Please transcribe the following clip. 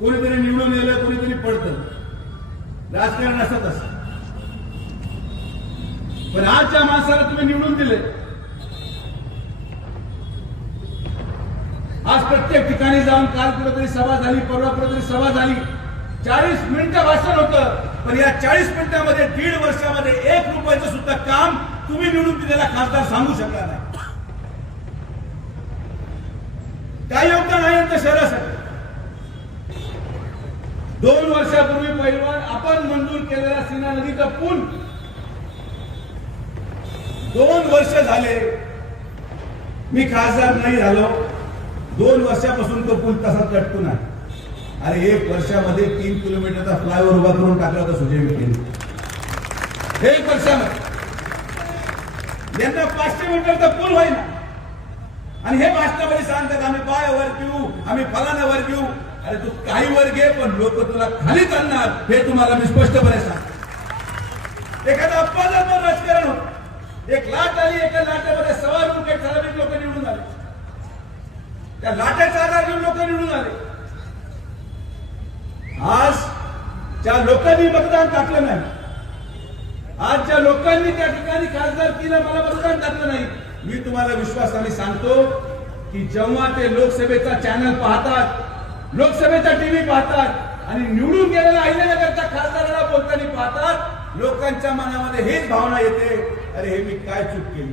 कोणीतरी निवडून येलं कोणीतरी पडतं. राजकारण असत असत पण आजच्या माणसाला तुम्ही निवडून दिले. आज प्रत्येक ठिकाणी जाऊन काल कुठेतरी सभा झाली परवा कुठेतरी सभा झाली. चाळीस मिनिटं भाषण होतं पण या चाळीस मिनिटांमध्ये दीड वर्षामध्ये एक रुपयाचं सुद्धा काम तुम्ही निवडून दिलेला खासदार सांगू शकला नाही. काय योगदान आहे शहरासाठी. आपण मंजूर केलेला सीना नदीचा पूल दोन वर्ष झाले मी खासदार नाही झालो. दोन वर्षापासून तो पूल तसा लटकून आहे. अरे एक वर्षामध्ये तीन किलोमीटरचा फ्लायओव्हर उभा करून टाकला होता सुजय विखेने एक वर्षामध्ये. यांना पाचशे मीटरचा पूल होईना. आणि हे भाषणामध्ये सांगतात आम्ही बाय वर घेऊ आम्ही फलाना वर घेऊ अरे तू काही वर घे पण लोक तुला खाली चालणार हे तुम्हाला मी स्पष्टपणे सांगतो. एखादा अपवादात्मक राजकारण होत. एक लाट आली एका लाटेमध्ये सव्वा रुपये ठराविक लोक निवडून आले. त्या लाटेचा आधार घेऊन लोक निवडून आले. आज ज्या लोकांनी मतदान टाकलं नाही आज ज्या लोकांनी त्या ठिकाणी खासदार केलं मला मतदान टाकलं नाही मी तुम्हाला विश्वासाने सांगतो की जेव्हा ते लोकसभेचा चॅनल पाहतात लोकसभेचा टीव्ही पाहतात आणि निवडून गेलेल्या अहिल्यानगरच्या खासदाराला बोलताना पाहतात लोकांच्या मनामध्ये हेच भावना येते अरे हे मी काय चूक केली?